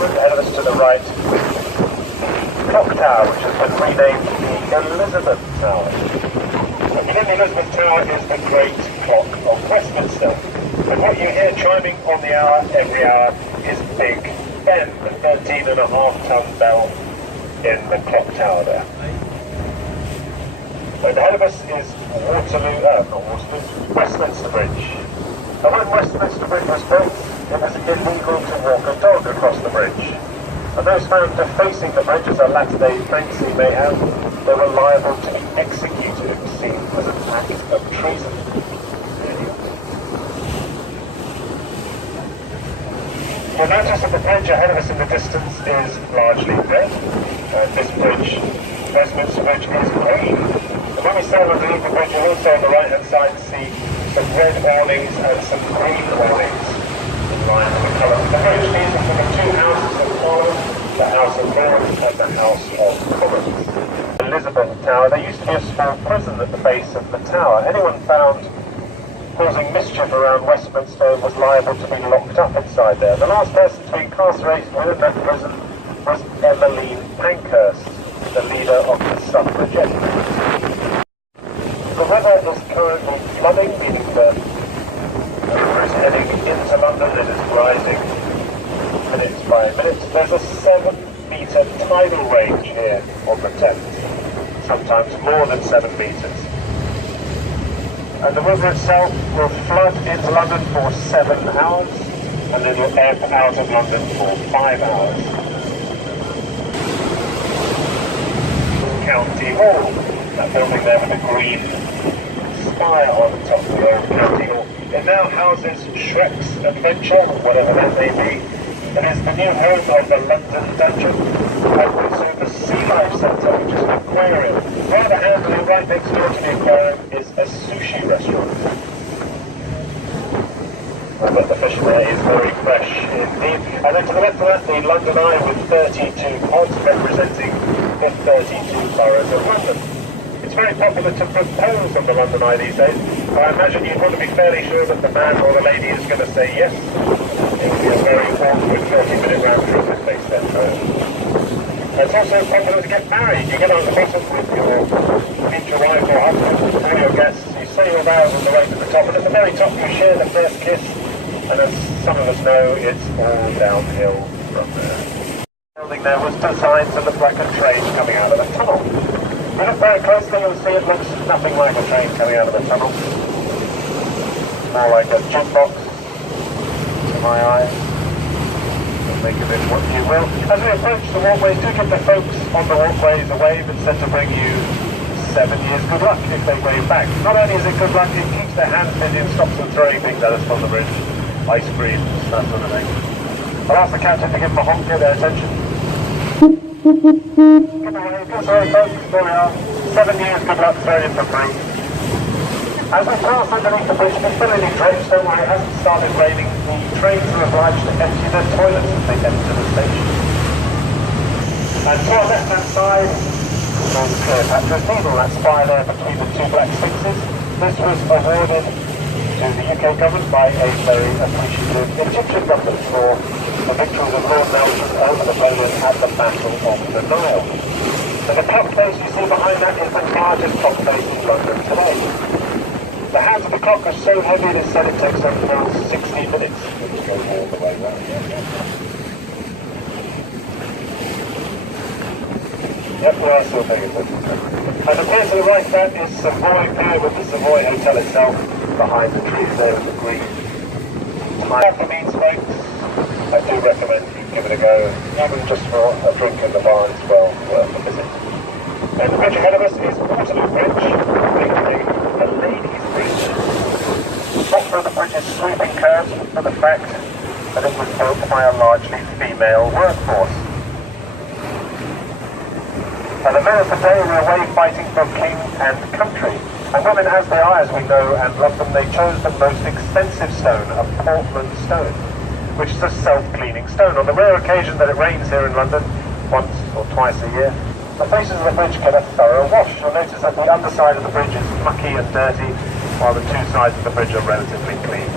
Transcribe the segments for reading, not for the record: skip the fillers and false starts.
moment, ahead of us to the right, Clock Tower, which has been renamed the Elizabeth Tower. And within the Elizabeth Tower is the Great Clock of Westminster. And what you hear chiming on the hour every hour is Big Ben, the 13.5-ton bell in the clock tower there. And ahead of us is Westminster Bridge. And when Westminster Bridge was built, it was illegal to walk a dog across the bridge. And those found defacing the bridge, as a latter-day fancy may have, they were liable to be executed. It was seen as an act of treason. You'll notice that the bridge ahead of us in the distance is largely red. This bridge, Westminster Bridge, is green. And when we stand underneath the bridge, you'll also on the right-hand side see some red awnings and some green awnings in line with the colour of the bridge. These are for the two houses of Parliament, the House of Lords and the House of Commons. Elizabeth Tower, there used to be a small prison at the base of the tower. Anyone found causing mischief around Westminster was liable to be locked up inside there. The last person to be incarcerated within that prison was Emmeline Pankhurst, the leader of the suffragettes. The river is currently flooding, meaning that the river is heading into London and is rising minute by minute. There's a 7-metre tidal range here on the Thames, sometimes more than 7 metres. And the river itself will flood into London for 7 hours, and then you'll ebb out of London for 5 hours. County Hall, that building there with a green spire on top of the old County Hall. It now houses Shrek's Adventure, whatever that may be. It is the new home of the London Dungeon, and also the Sea Life Centre, which is an aquarium. Rather handily, right next door to the aquarium is a sushi restaurant. But the fish there is very fresh indeed. And then to the left of that, the London Eye with 32 pods representing the 32 boroughs of London. It's very popular to propose on the London Eye these days. I imagine you'd want to be fairly sure that the man or the lady is going to say yes. It will be a very awkward 30-minute round trip if they said no. It's also popular to get married. You get on the bottom with your future wife or husband or your guests. You say your vows on the way to the top, and at the very top you share the first kiss. And as some of us know, it's all downhill from there. The building there was designed to look like a train coming out of a tunnel. If you look very closely, you'll see it looks nothing like a train coming out of a tunnel. More like a jukebox to my eyes. Make of it what you will. As we approach the walkways, do give the folks on the walkways a wave. It's said to bring you 7 years good luck if they wave back. Not only is it good luck, it keeps their hands busy and stops them throwing things at us from the bridge. Ice cream, that sort of thing. I'll ask the captain to give them a honk, get their attention. Give a wave. Sorry folks, there we are. 7 years good luck thrown in for free. As we pass underneath the bridge, if still any drenched, don't worry, it hasn't started raining. The trains are obliged to empty their toilets as they enter the station. And to our left-hand side, there's Cleopatra's Needle, that spire there between the two black sphinxes. This was awarded to the UK government by a very appreciative Egyptian government for the victories of Lord Nelson over Napoleon at the Battle of the Nile. So the clock face you see behind that is the largest clock face in London today. The hands of the clock are so heavy it is said it takes them around 60 minutes to go all the way round. Yep, we are still paying attention. And the place to the right that is Savoy Pier with the Savoy Hotel itself behind the trees there in the green. By the means, folks, I do recommend you give it a go, even just for a drink in the bar as well, worth a visit. And the bridge ahead of us is Waterloo Bridge, nicknamed the Ladies' Bridge. Not for the bridge's sweeping curves, but for the fact that it was built by a largely female workforce. And the men of the day were away fighting for king and country. And women, as they are, as we know and love them, they chose the most expensive stone, a Portland stone, which is a self-cleaning stone. On the rare occasion that it rains here in London, once or twice a year, the faces of the bridge get a thorough wash. You'll notice that the underside of the bridge is mucky and dirty, while the two sides of the bridge are relatively clean.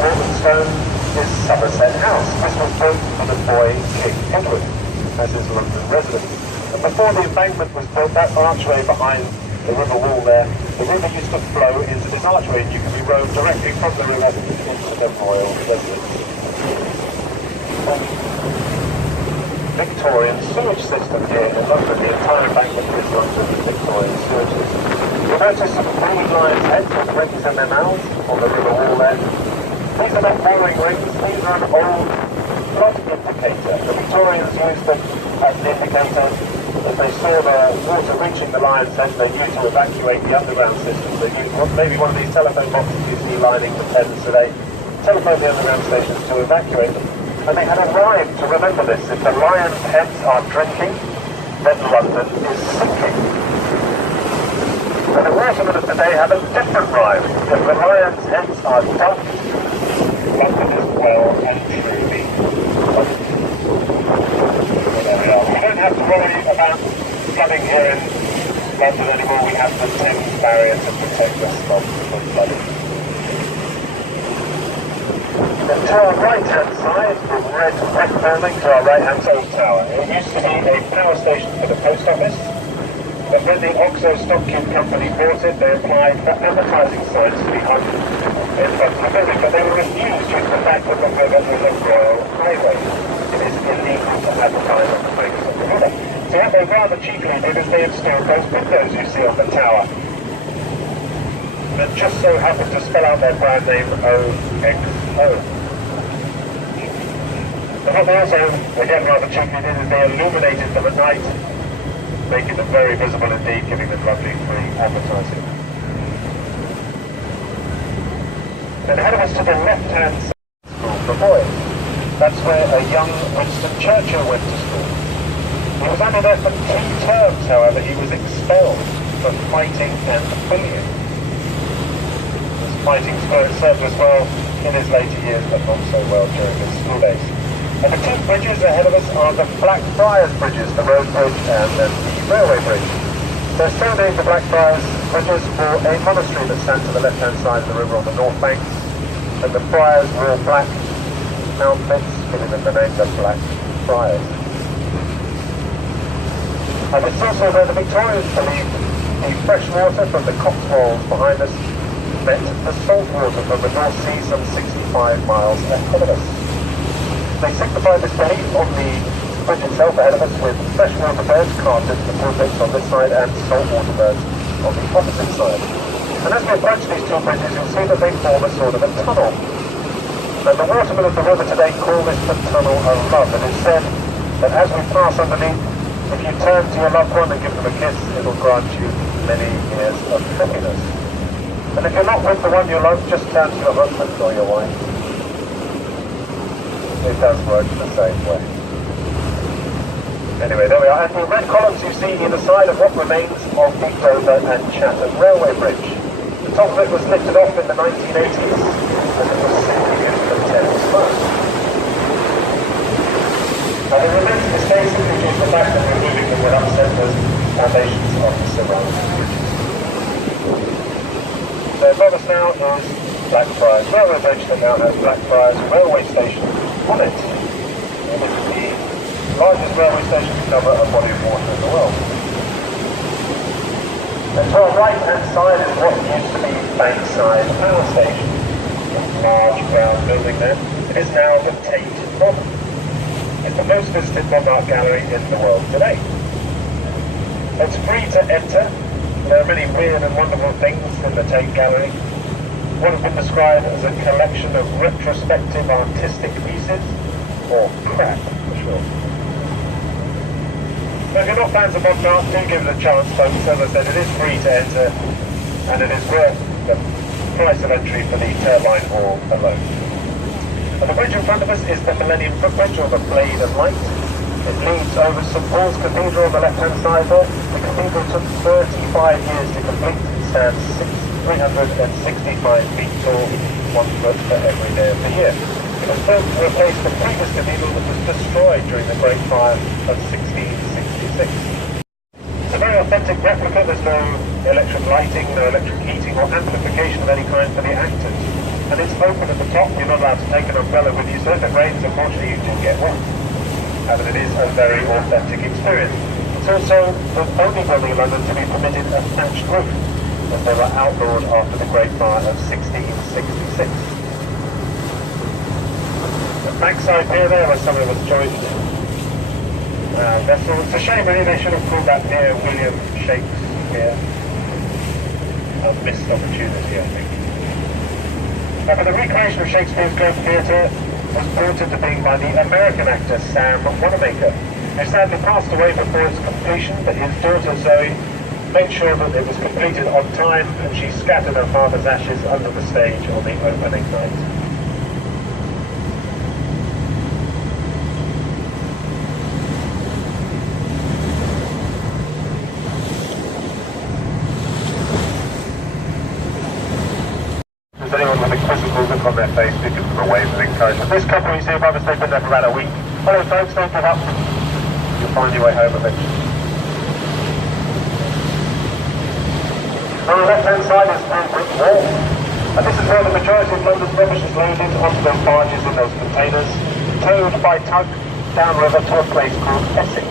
Portland stone is Somerset House. This was built for the boy King Edward as his London residence. And before the embankment was built, that archway behind the river wall there, the river used to flow into this archway, and you can be rowed directly from the river into the royal residence. Victorian sewage system here in London. The entire embankment is run through the Victorian sewage system. You'll notice some green lions' heads with rings in their mouths on the river wall there. These are not mooring rings, these are an old flood indicator. The Victorians used them as an indicator. If they saw the water reaching the lion's head, they used to evacuate the underground system. They used maybe one of these telephone boxes you see lining the Thames today, telephone the underground stations to evacuate them. And they had a rhyme to remember this. If the lion's heads are drinking, then London is sinking. And the watermen of today have a different rhyme. If the lion's heads are ducked, London is well and truly London. There we are. We don't have to worry about flooding here in London anymore. We have the Thames barrier to protect us from flooding. And to our right-hand side, the red brick building to our right-hand side tower. It used to be a power station for the post office, but when the Oxo Stock Cube Company bought it, they applied for advertising signs to be hung in front of the building, but they were refused due to the fact that the river is a royal highway. It is illegal to advertise on the banks of the river. So what they rather cheekily did is they installed those windows you see on the tower, that just so happened to spell out their brand name OXO. And what they also, again rather cheekily did, is they illuminated them at night, making them very visible indeed, giving them lovely free advertising. And ahead of us to the left-hand side, school for boys. That's where a young Winston Churchill went to school. He was only there for 2 terms, however. He was expelled for fighting and bullying. His fighting spirit served us well in his later years, but not so well during his school days. And the 2 bridges ahead of us are the Blackfriars Bridges, the road bridge and then the railway bridge. They're still named the Blackfriars Bridges for a monastery that stands to the left-hand side of the river on the north bank, and the friars wore black outfits, giving them the name the Black Friars. And it's also where the Victorians believed the fresh water from the Cotswolds behind us met the salt water from the North Sea some 65 miles ahead of us. They signified this belief on the bridge itself ahead of us with freshwater birds carved into the pulpits on this side and saltwater birds on the opposite side. And as we approach these 2 bridges, you'll see that they form a sort of a tunnel. And the watermen of the river today call this the Tunnel of Love. And it's said that as we pass underneath, if you turn to your loved one and give them a kiss, it'll grant you many years of happiness. And if you're not with the one you love, just turn to your husband or your wife. It does work the same way. Anyway, there we are. And the red columns you see either side of what remains of the Dover and Chatham Railway Bridge. The top of it was lifted off in the 1980s, and it was simply used for Thames first. Now the remains of this basically due to the fact that removing them would upset the foundations of the surrounding bridges. So above us now is Blackfriars Railway Bridge that now has Blackfriars Railway Station on it. It is the largest railway station to cover a body of water in the world. And to our right-hand side is what used to be Bankside Power Station. A large brown building there. It is now the Tate Modern. It's the most visited modern art gallery in the world today. It's free to enter. There are many weird and wonderful things in the Tate Gallery. One has been described as a collection of retrospective artistic pieces, or crap, for sure. So if you're not fans of modern art, do give it a chance, folks. As I said, it is free to enter, and it is worth the price of entry for the turbine hall alone. And the bridge in front of us is the Millennium Footbridge, or the Blade of Light. It leads over St Paul's Cathedral on the left-hand side there. The cathedral took 35 years to complete. It stands 365 feet tall, 1 foot for every day of the year. It was built to replace the previous cathedral that was destroyed during the Great Fire of 1666. It's a very authentic replica. There's no electric lighting, no electric heating or amplification of any kind for the actors. and it's open at the top. You're not allowed to take an umbrella with you, so if it rains, unfortunately you do get wet. But it is a very authentic experience. It's also the only building in London to be permitted a thatched roof, as they were outlawed after the Great Fire of 1666. The backside pier there where some of us joined vessel. It's a shame really, they should have called that pier William Shakespeare. A missed opportunity, I think. But the recreation of Shakespeare's Globe Theatre was brought into being by the American actor Sam Wanamaker. He sadly passed away before its completion, but his daughter Zoe made sure that it was completed on time, and she scattered her father's ashes under the stage on the opening night. If there's anyone with a quizzical look on their face, we give them a wave of encouragement. This couple you see above us, they've been there for about a week. Hello folks, don't give up. You'll find your way home eventually. On the left-hand side is Thames brick wall, and this is where the majority of London's rubbish is loaded onto those barges in those containers, towed by tug downriver to a place called Essex.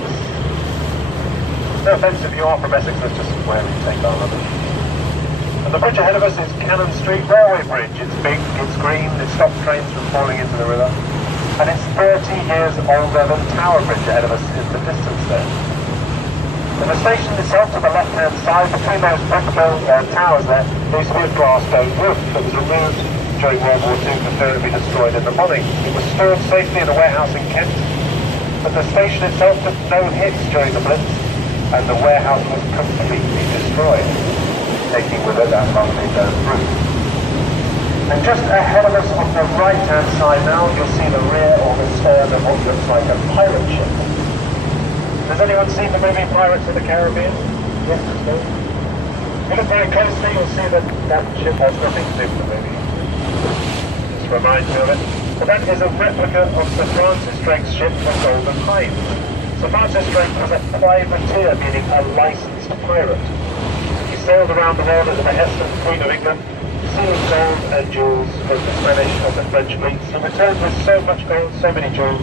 No offence if you are from Essex, that's just where we take our rubbish. And the bridge ahead of us is Cannon Street Railway Bridge. It's big, it's green, it stops trains from falling into the river, and it's 30 years older than Tower Bridge ahead of us in the distance there. And the station itself to the left-hand side, between those brick-built towers there used to be a glass dome roof that was removed during World War II for fear it would be destroyed in the bombing. It was stored safely in a warehouse in Kent, but the station itself took no hits during the Blitz, and the warehouse was completely destroyed, taking with it that lovely dome roof. And just ahead of us on the right-hand side now, you'll see the rear or the stern of what looks like a pirate ship. Has anyone seen the movie Pirates of the Caribbean? Yes, no. If you look very closely, you'll see that that ship has nothing to do with the movie. Just reminds me of it. But that is a replica of Sir Francis Drake's ship, the Golden Hind. Sir Francis Drake was a privateer, meaning a licensed pirate. He sailed around the world at the behest of the Queen of England, sealed gold and jewels from the Spanish and the French fleets. He returned with so much gold, so many jewels,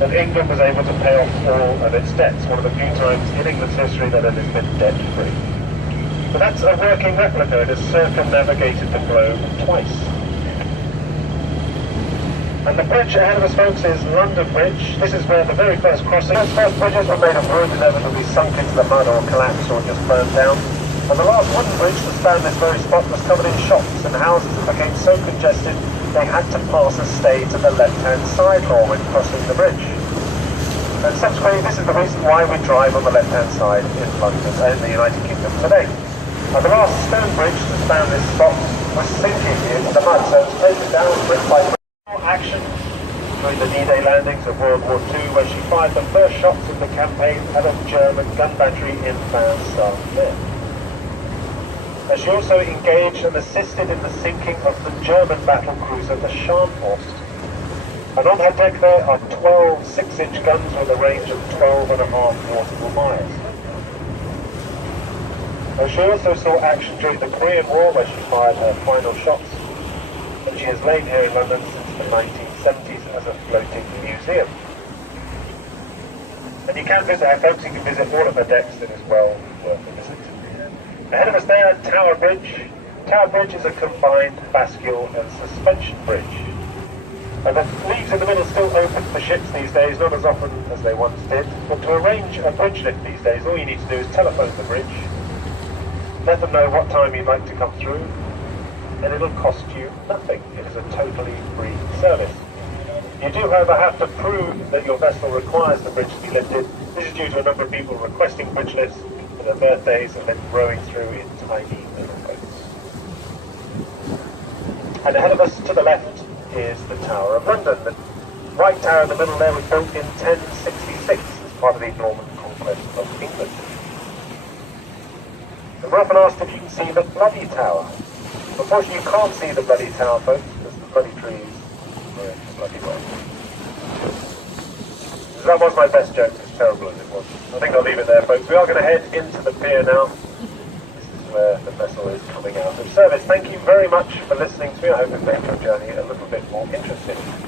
that England was able to pay off all of its debts, one of the few times in England's history that it has been debt-free. But that's a working replica. It has circumnavigated the globe twice. And the bridge ahead of us, folks, is London Bridge. This is where the very first crossing. Those first bridges were made of wood, inevitably sunk into the mud or collapsed or just burned down. And the last wooden bridge to span this very spot was covered in shops and houses that became so congested they had to pass a stay to the left-hand side law when crossing the bridge. And subsequently, this is the reason why we drive on the left-hand side in London and in the United Kingdom today. And the last stone bridge to span this spot was sinking into the mud, so it's taken down brick by brick. Action during the D-Day landings of World War II, where she fired the first shots of the campaign at a German gun battery in Thames. She also engaged and assisted in the sinking of the German battle cruiser, the Scharnhorst. And on her deck there are 12 6-inch guns with a range of 12.5 nautical miles. And she also saw action during the Korean War, where she fired her final shots, and she has lain here in London since the 1970s as a floating museum. And you can visit her, folks, you can visit all of her decks, it is well worth a visit. Ahead of us there, Tower Bridge. Tower Bridge is a combined bascule and suspension bridge. And the leaves in the middle still open for ships these days, not as often as they once did. But to arrange a bridge lift these days, all you need to do is telephone the bridge, let them know what time you'd like to come through, and it'll cost you nothing. It is a totally free service. You do, however, have to prove that your vessel requires the bridge to be lifted. This is due to a number of people requesting bridge lifts for their birthdays and then rowing through in tiny little boats. And ahead of us to the left is the Tower of London. The right tower in the middle there was built in 1066 as part of the Norman conquest of England. And we're often asked if you can see the Bloody Tower. Unfortunately, you can't see the Bloody Tower, folks, because the bloody trees are in the bloody way. That was my best joke, as terrible as it was. I think I'll leave it there, folks. We are going to head into the pier now. This is where the vessel is coming out of service. Thank you very much for listening to me. I hope it made your journey a little bit more interesting.